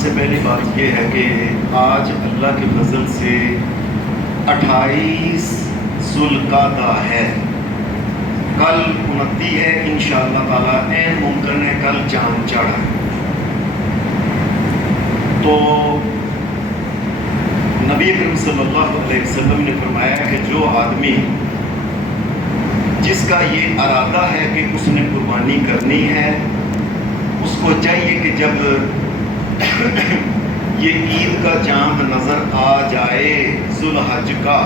سے پہلی بات یہ ہے کہ آج اللہ کے فضل سے 28 ذوالقعدہ ہے، کل 29 ہے انشاءاللہ تعالیٰ، این ممکن ہے کل چاند چڑھا۔ تو نبی اکرم صلی اللہ علیہ وسلم نے فرمایا کہ جو آدمی جس کا یہ ارادہ ہے کہ اس نے قربانی کرنی ہے، اس کو چاہیے کہ جب یہ عید کا چاند نظر آ جائے ذوالحج کا،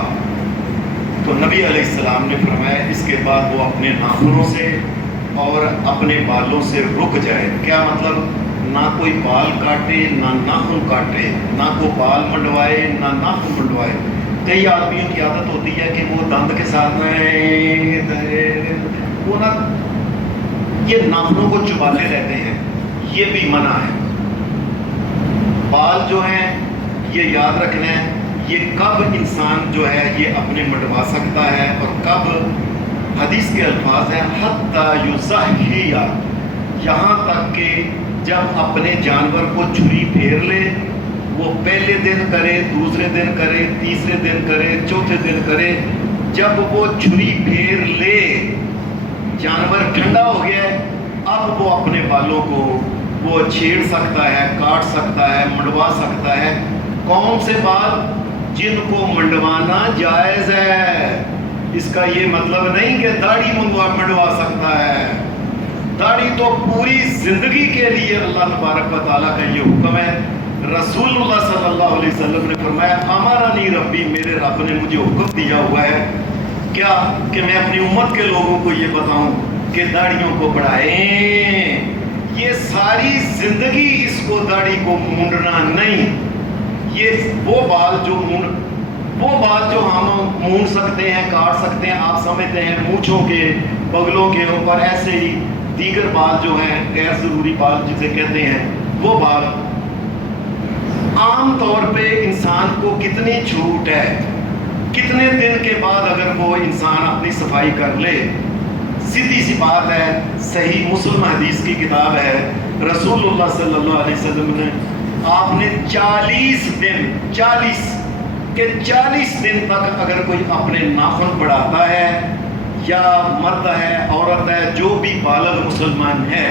تو نبی علیہ السلام نے فرمایا اس کے بعد وہ اپنے ناخنوں سے اور اپنے بالوں سے رک جائے۔ کیا مطلب؟ نہ کوئی بال کاٹے، نہ ناخن کاٹے، نہ کوئی بال منڈوائے، نہ ناخن منڈوائے۔ کئی آدمیوں کی عادت ہوتی ہے کہ وہ دند کے ساتھ وہ نا یہ ناخنوں کو چباتے رہتے ہیں، یہ بھی منع ہے۔ بال جو ہیں یہ یاد رکھنا ہے، یہ کب انسان جو ہے یہ اپنے منڈوا سکتا ہے اور کب، حدیث کے الفاظ ہیں حتی یضحی، یہاں تک کہ جب اپنے جانور کو چھری پھیر لے، وہ پہلے دن کرے، دوسرے دن کرے، تیسرے دن کرے، چوتھے دن کرے، جب وہ چھری پھیر لے، جانور ٹھنڈا ہو گیا ہے، اب وہ اپنے بالوں کو وہ چھیڑ سکتا ہے، کاٹ سکتا ہے، منڈوا سکتا ہے۔ کون سے بال؟ جن کو منڈوانا جائز ہے۔ اس کا یہ مطلب نہیں کہ داڑھی منڈوا سکتا ہے، داڑھی تو پوری زندگی کے لیے اللہ تبارک و تعالیٰ کا یہ حکم ہے۔ رسول اللہ صلی اللہ علیہ وسلم نے فرمایا امرنی ربی، میرے رب نے مجھے حکم دیا ہوا ہے کیا کہ میں اپنی امت کے لوگوں کو یہ بتاؤں کہ داڑھیوں کو بڑھائیں۔ یہ ساری زندگی اس کو داڑھی کو مونڈنا نہیں، یہ وہ بال جو ہم مونڈ سکتے ہیں، کاٹ سکتے ہیں، آپ سمجھتے ہیں مونچھوں کے، بغلوں کے اوپر، ایسے ہی دیگر بال جو ہیں غیر ضروری بال جسے کہتے ہیں، وہ بال عام طور پہ انسان کو کتنی چھوٹ ہے، کتنے دن کے بعد اگر وہ انسان اپنی صفائی کر لے۔ سیدھی سی بات ہے، صحیح مسلم حدیث کی کتاب ہے، رسول اللہ صلی اللہ علیہ وسلم نے آپ نے 40 دن تک اگر کوئی اپنے ناخن بڑھاتا ہے، یا مرد ہے، عورت ہے، جو بھی بالغ مسلمان ہے،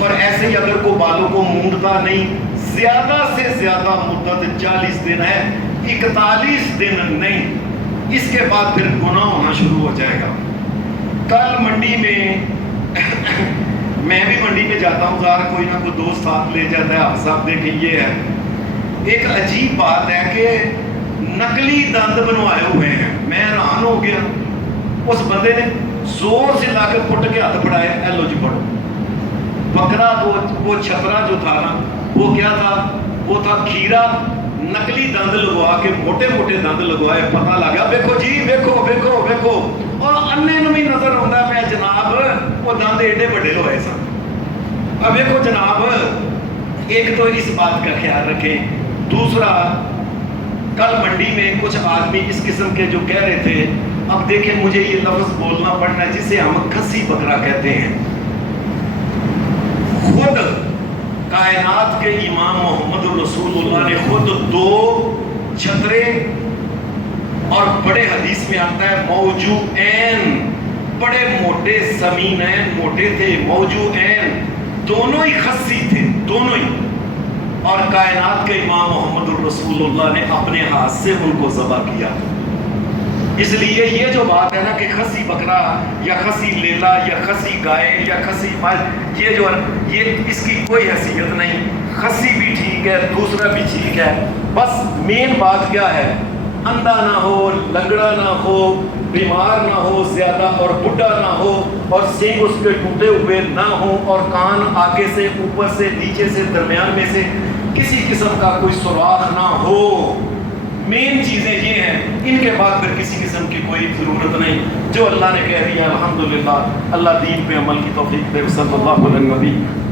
اور ایسے ہی اگر کوئی بالوں کو مونڈتا نہیں، زیادہ سے زیادہ مدت 40 دن ہے، 41 دن نہیں، اس کے بعد پھر گناہ ہونا شروع ہو جائے گا۔ کل منڈی میں میں بھی منڈی میں جاتا ہوں، ذرا کوئی نہ کوئی دوست ساتھ لے جاتا ہے، آپ سب دیکھیں یہ ہے ایک عجیب بات ہے کہ نقلی دند بنوائے ہوئے ہیں۔ میں حیران ہو گیا، اس بندے نے زور سے لا کے پٹ کے ہاتھ پڑھائے، ایلو جی پڑھو۔ بکرا وہ چھپرا جو تھا نا، وہ کیا تھا؟ وہ تھا کھیرا، نقلی دند لگوا کے، موٹے موٹے دند لگوائے، پتہ لگا ویکھو جی، ویکھو اور انے نو بھی نظر آتا ہے میں جناب وہ دند ایڈے بڑے ہوئے سن۔ اب ویکھو جناب، ایک تو اس بات کا خیال رکھیں، دوسرا کل منڈی میں کچھ آدمی اس قسم کے جو کہہ رہے تھے، اب دیکھیں مجھے یہ لفظ بولنا پڑنا ہے جسے ہم کھسی بکرا کہتے ہیں۔ خود کائنات کے امام محمد رسول اللہ نے خود 2 چھترے، اور بڑے حدیث میں آتا ہے موجوعین، بڑے موٹے سمینین، موٹے تھے، موجوعین، دونوں ہی خسی تھے، دونوں ہی، اور کائنات کے امام محمد رسول اللہ نے اپنے ہاتھ سے ان کو ذبح کیا۔ اس لیے یہ جو بات ہے نا کہ خسی بکرا یا خسی لیلا یا خسی گائے یا خسی ماج، یہ اس کی کوئی حیثیت نہیں۔ خسی بھی ٹھیک ہے، دوسرا بھی ٹھیک ہے، بس مین بات کیا ہے؟ اندھا نہ ہو، لنگڑا نہ ہو، بیمار نہ ہو زیادہ، اور بڈھا نہ ہو، اور سینگ اس کے ٹوٹے ہوئے نہ ہو، اور کان آگے سے، اوپر سے، نیچے سے، درمیان میں سے کسی قسم کا کوئی سوراخ نہ ہو۔ مین چیزیں یہ ہیں، ان کے بعد پھر کسی قسم کی کوئی ضرورت نہیں۔ جو اللہ نے کہہ دیا الحمدللہ، اللہ دین پہ عمل کی توفیق دے۔ صلی اللہ علیہ وسلم۔